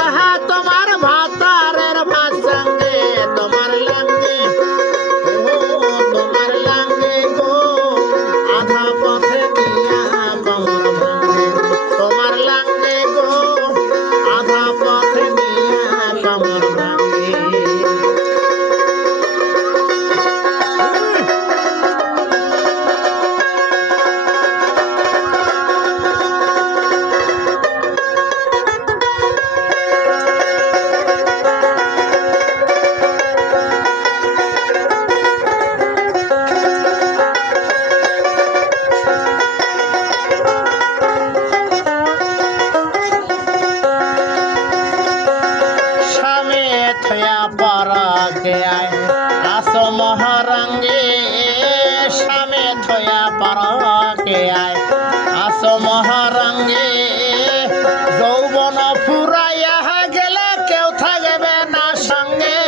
রাহা তোমার ভাতারের ভাত সঙ্গে তোমার লাঙ্গে তোমার লাঙ্গে গো আধা পথে নিয়া কমর ভাঙ্গে তোমার লাঙ্গে গো আধা পথে নিয়া কমর ভাঙ্গে আসো মহারঙ্গে সামে থয়া পারকে আয় আসো মহারঙ্গে যৌবন ফুরাইয়া গেলে কেউ থাকবে না সঙ্গে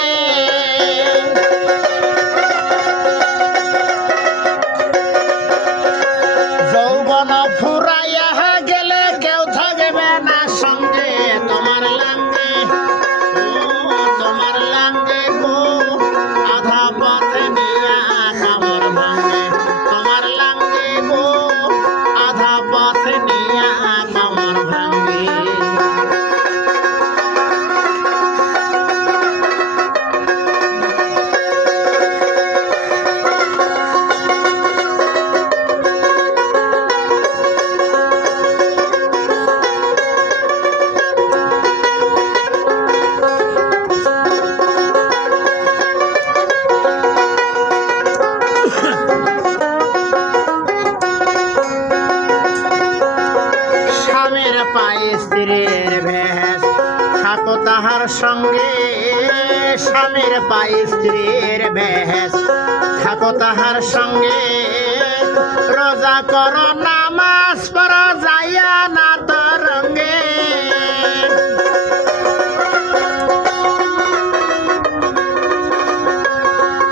যৌবন ফুরাইয়া গেলে কেউ থাকবে না সঙ্গে তোমার লাঙ্গে তোমার লাঙ্গে গো আধা পথে নিয়া কামর ভাঙ্গে তোমার লাঙ্গে গো আধা পথে নিয়া কামর ভাঙ্গে স্ত্রীর ভেষ থাকো তাহার সঙ্গে স্বামীর পায়ে স্ত্রীর ভেষ থাকো তাহার সঙ্গে রোজা করো নামাজ পড়ো যাইয়া না তরঙ্গে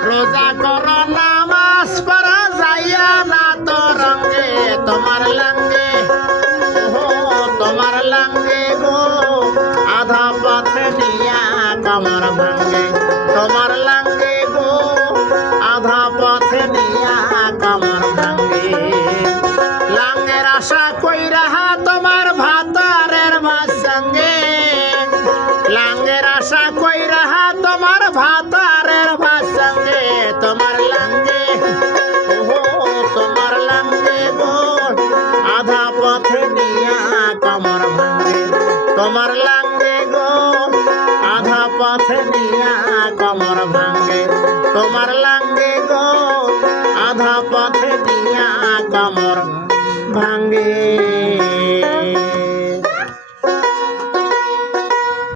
রোজা করো নামাজ পড়ো যাইয়া না তরঙ্গে তোমার লাঙ্গে তোমার লাঙ্গে গো আধা পথে নিয়া কামর ভাঙ্গে তোমার লাঙ্গে গো আধা পথে নিয়া কামর ভাঙ্গে লাঙ্গের আশা কইরা তোমার ভাতারের ভাত সঙ্গে লাঙ্গের আশা কইরা তোমার ভাতারের ভাত সঙ্গে তোমার লাঙ্গে তোমার লাঙ্গে গো আধা পথে নিয়া কামর ভাঙ্গে তোমার লাঙ্গে গো আধা পথে নিয়া কামর ভাঙ্গে তোমার লাঙ্গে গো আধা পথে নিয়া কামর ভাঙ্গে।